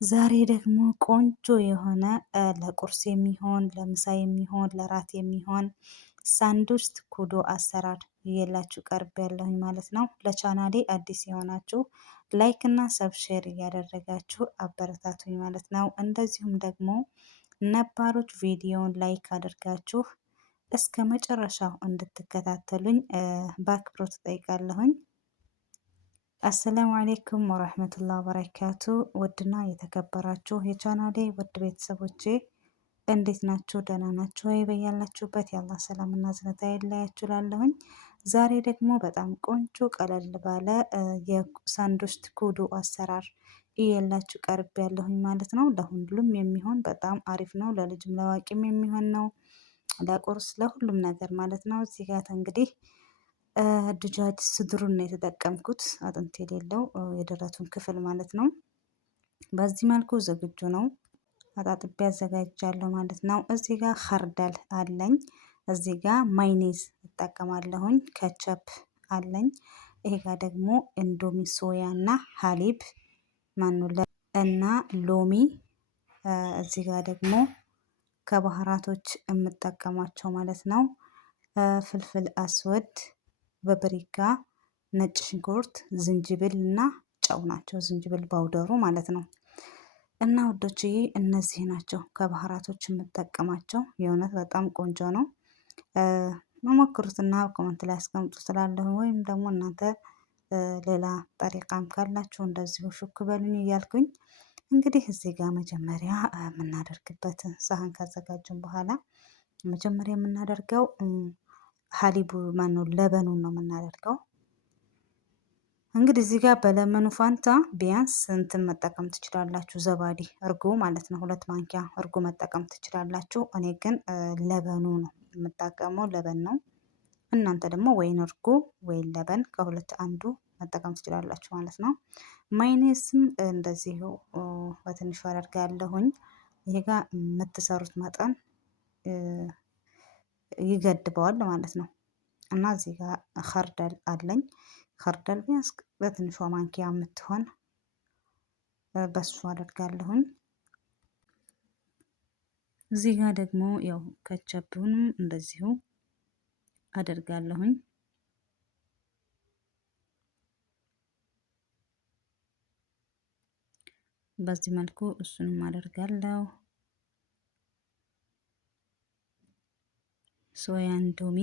ዛሬ ደግሞ ቆንጆ የሆነ ለቁርስ የሚሆን ለምሳ የሚሆን ለራት የሚሆን ሳንዱች ኩዶ አሰራር ይዤላችሁ ቀርብ ያለሁኝ ማለት ነው። ለቻናሌ አዲስ የሆናችሁ ላይክ እና ሰብሼር እያደረጋችሁ አበረታቱኝ ማለት ነው። እንደዚሁም ደግሞ ነባሮች ቪዲዮውን ላይክ አድርጋችሁ እስከ መጨረሻው እንድትከታተሉኝ በአክብሮት እጠይቃለሁኝ። አሰላሙ አሌይኩም ወረህመቱላህ በረካቱ። ውድና የተከበራችሁ የቻናሌ ውድ ቤተሰቦቼ እንዴት ናችሁ? ደህና ናችሁ ወይ? በያላችሁበት የአላህ ሰላምና እዝነት አይለያችሁ እላለሁኝ። ዛሬ ደግሞ በጣም ቆንጆ ቀለል ባለ የሳንዱች ኩዶ አሰራር ይዤላችሁ ቀርብ ያለሁኝ ማለት ነው። ለሁሉም የሚሆን በጣም አሪፍ ነው። ለልጅም ለአዋቂም የሚሆን ነው። ለቁርስ ለሁሉም ነገር ማለት ነው። እዚህ ጋር እንግዲህ ድጃጅ ስድሩን ነው የተጠቀምኩት፣ አጥንት የሌለው የደረቱን ክፍል ማለት ነው። በዚህ መልኩ ዝግጁ ነው። አጣጥቤ አዘጋጃለሁ ማለት ነው። እዚህ ጋር ኸርደል አለኝ። እዚህ ጋር ማይኔዝ እጠቀማለሁኝ። ከቸፕ አለኝ። ይሄ ጋር ደግሞ ኢንዶሚ ሶያ እና ሀሊብ ማኑለ እና ሎሚ። እዚህ ጋር ደግሞ ከባህራቶች የምጠቀማቸው ማለት ነው ፍልፍል አስወድ፣ በብሪካ፣ ነጭ ሽንኩርት፣ ዝንጅብል እና ጨው ናቸው። ዝንጅብል ባውደሩ ማለት ነው። እና ውዶችዬ እነዚህ ናቸው ከባህራቶች የምጠቀማቸው። የእውነት በጣም ቆንጆ ነው። መሞክሩትና ኮመንት ላይ አስቀምጡ ስላለሁ፣ ወይም ደግሞ እናንተ ሌላ ጠሪቃም ካላችሁ እንደዚሁ ሹክ በሉኝ እያልኩኝ እንግዲህ እዚህ ጋር መጀመሪያ የምናደርግበትን ሳህን ካዘጋጀን በኋላ መጀመሪያ የምናደርገው ሀሊቡ ማነው ለበኑን ነው የምናደርገው። እንግዲህ እዚህ ጋር በለመኑ ፋንታ ቢያንስ እንትን መጠቀም ትችላላችሁ፣ ዘባዲ እርጎ ማለት ነው። 2 ማንኪያ እርጎ መጠቀም ትችላላችሁ። እኔ ግን ለበኑ ነው የምጠቀመው፣ ለበን ነው። እናንተ ደግሞ ወይን እርጎ ወይን ለበን ከሁለት አንዱ መጠቀም ትችላላችሁ ማለት ነው። ማይኔስም እንደዚሁ በትንሹ አደርጋለሁኝ። ይሄ ጋር የምትሰሩት መጠን ይገድበዋል ማለት ነው። እና እዚህ ጋር ኸርደል አለኝ። ኸርደል ቢያንስ በትንሿ ማንኪያ የምትሆን በሱ አደርጋለሁኝ። እዚህ ጋር ደግሞ ያው ከቸፑንም እንደዚሁ አደርጋለሁኝ። በዚህ መልኩ እሱንም አደርጋለሁ። ሶያ ኢንዶሚ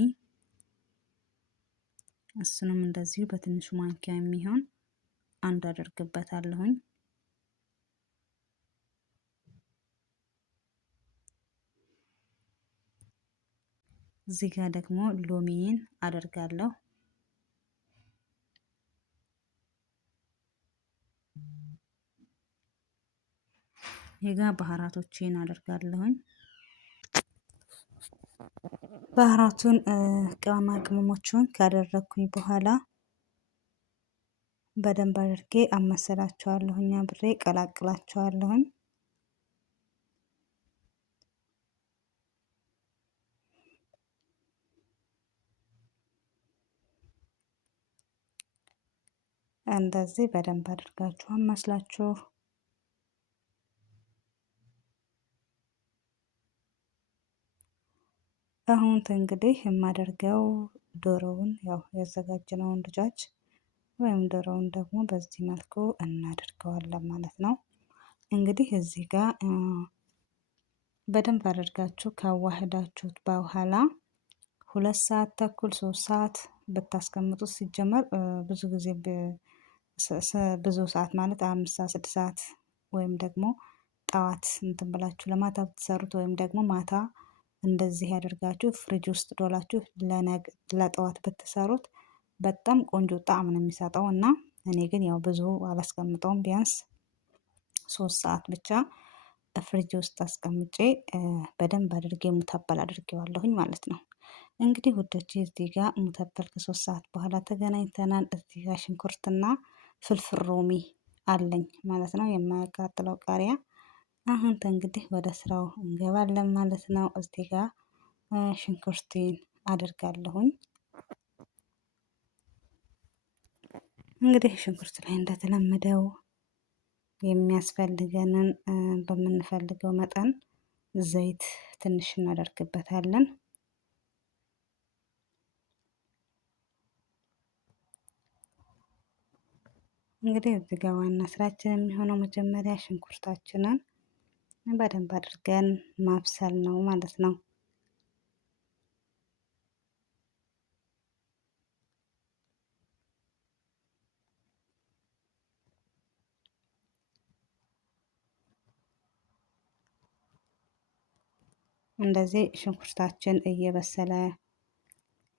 እሱንም እንደዚሁ በትንሹ ማንኪያ የሚሆን አንድ አደርግበታለሁኝ። እዚህ ጋር ደግሞ ሎሚን አደርጋለሁ። ይሄ ጋር ባህራቶችን አደርጋለሁኝ። ባህራቱን ቅመማ ቅመሞቹን ካደረግኩኝ በኋላ በደንብ አድርጌ አመሰላቸዋለሁኝ፣ አብሬ ቀላቅላቸዋለሁኝ። እንደዚህ በደንብ አድርጋችሁ አመስላችሁ አሁን እንግዲህ የማደርገው ዶሮውን ያው ያዘጋጀነውን ድጃጅ ወይም ዶሮውን ደግሞ በዚህ መልኩ እናደርገዋለን ማለት ነው። እንግዲህ እዚህ ጋር በደንብ አድርጋችሁ ካዋህዳችሁት በኋላ 2 ሰዓት ተኩል 3 ሰዓት ብታስቀምጡት ሲጀመር ብዙ ጊዜ ብዙ ሰዓት ማለት 5 ሰዓት 6 ሰዓት ወይም ደግሞ ጠዋት እንትን ብላችሁ ለማታ ብትሰሩት ወይም ደግሞ ማታ እንደዚህ ያደርጋችሁ ፍሪጅ ውስጥ ዶላችሁ ለጠዋት ብትሰሩት በጣም ቆንጆ ጣዕም ነው የሚሰጠው። እና እኔ ግን ያው ብዙ አላስቀምጠውም፣ ቢያንስ 3 ሰዓት ብቻ ፍሪጅ ውስጥ አስቀምጬ በደንብ አድርጌ ሙተበል አድርጌዋለሁኝ ማለት ነው። እንግዲህ ውዶቼ እዚህ ጋር ሙተበል ከ3 ሰዓት በኋላ ተገናኝተናል። እዚህ ጋር ሽንኩርትና ፍልፍል ሮሚ አለኝ ማለት ነው፣ የማያቃጥለው ቃሪያ። አሁን እንግዲህ ወደ ስራው እንገባለን ማለት ነው። እዚህ ጋር ሽንኩርቴን አደርጋለሁኝ። እንግዲህ ሽንኩርት ላይ እንደተለመደው የሚያስፈልገንን በምንፈልገው መጠን ዘይት ትንሽ እናደርግበታለን። እንግዲህ እዚህ ጋር ዋና ስራችን የሚሆነው መጀመሪያ ሽንኩርታችንን በደንብ አድርገን ማብሰል ነው ማለት ነው። እንደዚህ ሽንኩርታችን እየበሰለ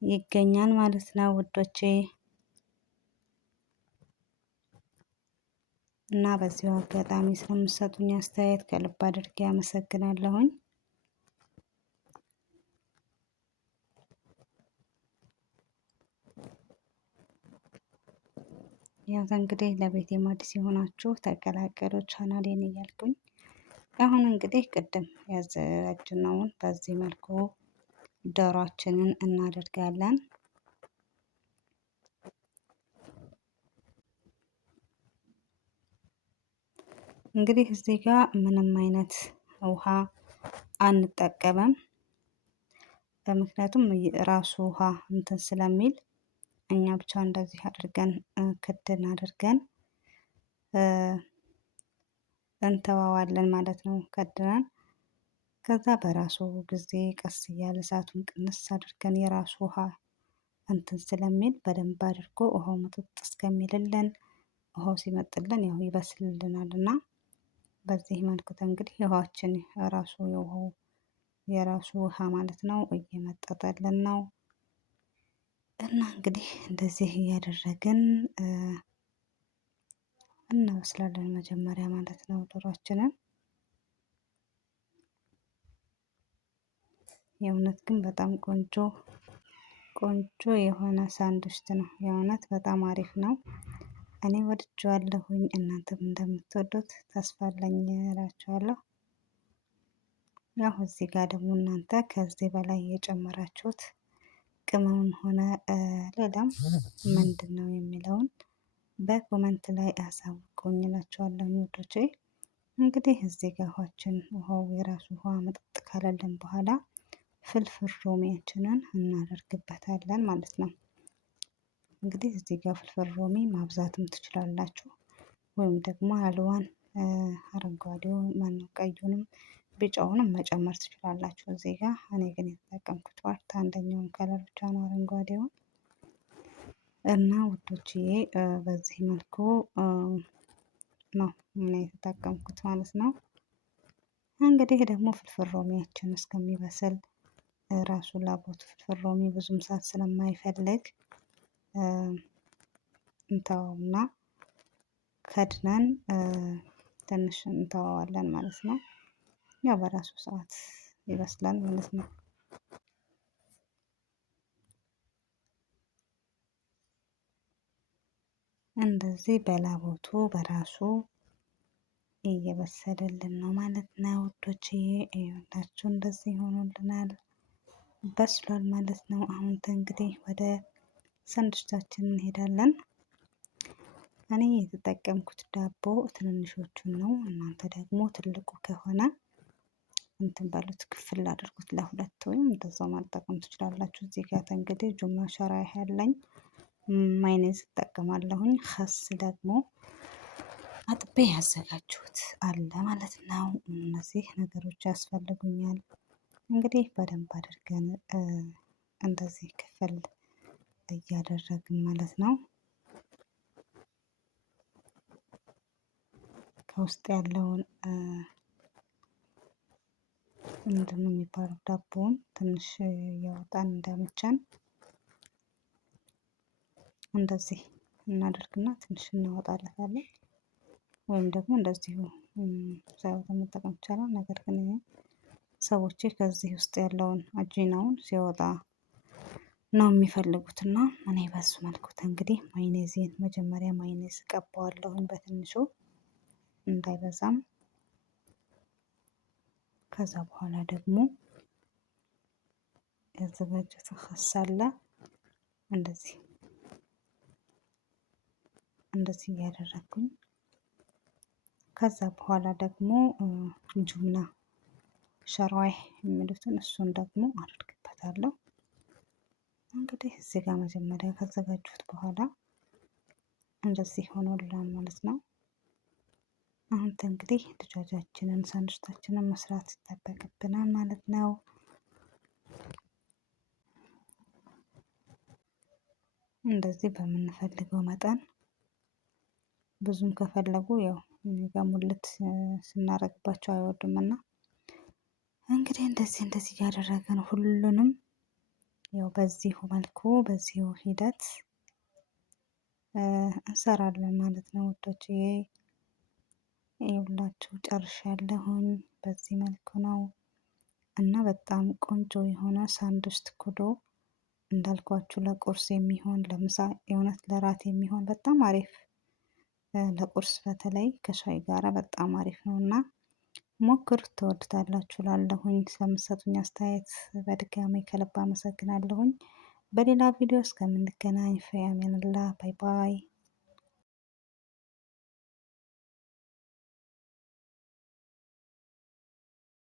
ይገኛል ማለት ነው ውዶቼ። እና በዚሁ አጋጣሚ ስለምትሰጡኝ አስተያየት ከልብ አድርጌ አመሰግናለሁኝ። ያው እንግዲህ ለቤቴ አዲስ የሆናችሁ ተቀላቀሉ ቻናሌን እያልኩኝ አሁን እንግዲህ ቅድም ያዘጋጀነውን በዚህ መልኩ ዶሯችንን እናደርጋለን። እንግዲህ እዚህ ጋር ምንም አይነት ውሃ አንጠቀምም። በምክንያቱም ራሱ ውሃ እንትን ስለሚል እኛ ብቻ እንደዚህ አድርገን ክድን አድርገን እንተዋዋለን ማለት ነው። ከድነን ከዛ በራሱ ጊዜ ቀስ እያለ እሳቱን ቅንስ አድርገን የራሱ ውሃ እንትን ስለሚል በደንብ አድርጎ ውሃው ምጥጥ እስከሚልልን ውሃው ሲመጥልን ያው ይበስልልናል። እና በዚህ መልኩ እንግዲህ ውሃችን ራሱ የውሃው የራሱ ውሃ ማለት ነው እየመጠጠልን ነው። እና እንግዲህ እንደዚህ እያደረግን እናበስላለን መጀመሪያ ማለት ነው ዶሯችንን። የእውነት ግን በጣም ቆንጆ የሆነ ሳንድዊች ነው። የእውነት በጣም አሪፍ ነው። እኔ ወድጄዋለሁኝ እናንተም እንደምትወዱት ተስፋ አለኝ እላችኋለሁ። ያው እዚህ ጋር ደግሞ እናንተ ከዚህ በላይ የጨመራችሁት ቅመምም ሆነ ሌላም ምንድነው የሚለውን በኮመንት ላይ አሳውቁኝ እላችኋለሁ ውዶቼ። እንግዲህ እዚህ ጋር ውሃው የራሱ ውሃ መጠጥ ካለልን በኋላ ፍልፍል ሮሚያችንን እናደርግበታለን ማለት ነው። እንግዲህ እዚህ ጋር ፍልፍል ሮሚ ማብዛትም ትችላላችሁ፣ ወይም ደግሞ አልዋን አረንጓዴውን ማነው ቀዩንም ቢጫውንም መጨመር ትችላላችሁ እዚህ ጋር። እኔ ግን የተጠቀምኩት ዋርታ አንደኛውን ከለር ብቻ ነው አረንጓዴውን። እና ውዶችዬ በዚህ መልኩ ነው እኔ የተጠቀምኩት ማለት ነው። እንግዲህ ደግሞ ፍልፍል ሮሚያችን እስከሚበስል ራሱ ላቦት ፍልፍል ሮሚ ብዙም ሰዓት ስለማይፈልግ እንተወውና ከድነን ትንሽ እንተወዋለን ማለት ነው። ያው በራሱ ሰዓት ይበስላል ማለት ነው። እንደዚህ በላቦቱ በራሱ እየበሰለልን ነው ማለት ነው ውዶችዬ። ይኸውላችሁ እንደዚህ ሆኖልናል፣ በስሏል ማለት ነው። አሁን እንግዲህ ወደ ሳንድዊቻችን እንሄዳለን። እኔ የተጠቀምኩት ዳቦ ትንንሾቹን ነው። እናንተ ደግሞ ትልቁ ከሆነ እንትን በሉት ክፍል አድርጉት ለሁለት፣ ወይም እንደዛው መጠቀም ትችላላችሁ። እዚህ ጋር እንግዲህ ጁማ ሸራይህ ያለኝ ማይኔዝ እጠቀማለሁኝ። ኸስ ደግሞ አጥቤ ያዘጋጁት አለ ማለት ነው። እነዚህ ነገሮች ያስፈልጉኛል። እንግዲህ በደንብ አድርገን እንደዚህ ክፍል እያደረግን ማለት ነው ከውስጥ ያለውን ምንድነው የሚባለው ዳቦውን ትንሽ እያወጣን እንዳመቻን እንደዚህ እናደርግና ትንሽ እናወጣለታለን። ወይም ደግሞ እንደዚሁ ሳይወጣ መጠቀም ይቻላል። ነገር ግን ሰዎቼ ከዚህ ውስጥ ያለውን አጂናውን ሲወጣ ነው የሚፈልጉትና እኔ በሱ መልኩት እንግዲህ ማይኔዜን መጀመሪያ ማይኔዝ ቀባዋለሁኝ በትንሹ እንዳይበዛም። ከዛ በኋላ ደግሞ ያዘጋጀሁት ኸስ አለ እንደዚህ እያደረኩኝ ከዛ በኋላ ደግሞ ጁምና ሸራይህ የሚሉትን እሱን ደግሞ አደርግበታለሁ። እንግዲህ እዚህ ጋር መጀመሪያ ካዘጋጁት በኋላ እንደዚህ ሆኖልናል ማለት ነው። አሁን እንግዲህ ድጃጃችንን ሳንድዊቻችንን መስራት ይጠበቅብናል ማለት ነው። እንደዚህ በምንፈልገው መጠን ብዙም ከፈለጉ ያው ጋር ሙልት ስናረግባቸው አይወዱም እና እንግዲህ እንደዚህ እያደረግን ሁሉንም ያው በዚሁ መልኩ በዚሁ ሂደት እንሰራለን ማለት ነው ውዶችዬ። ይኸውላችሁ ጨርሻለሁኝ። በዚህ መልኩ ነው እና በጣም ቆንጆ የሆነ ሳንድዊች ኩዶ እንዳልኳችሁ ለቁርስ የሚሆን ለምሳ የእውነት ለራት የሚሆን በጣም አሪፍ ለቁርስ በተለይ ከሻይ ጋራ በጣም አሪፍ ነው እና ሞክሩት፣ ትወዱታላችሁ። ላለሁኝ ስለምትሰጡኝ አስተያየት በድጋሚ ከልብ አመሰግናለሁኝ። በሌላ ቪዲዮ እስከምንገናኝ ፊ አማኒላህ። ባይ ባይ።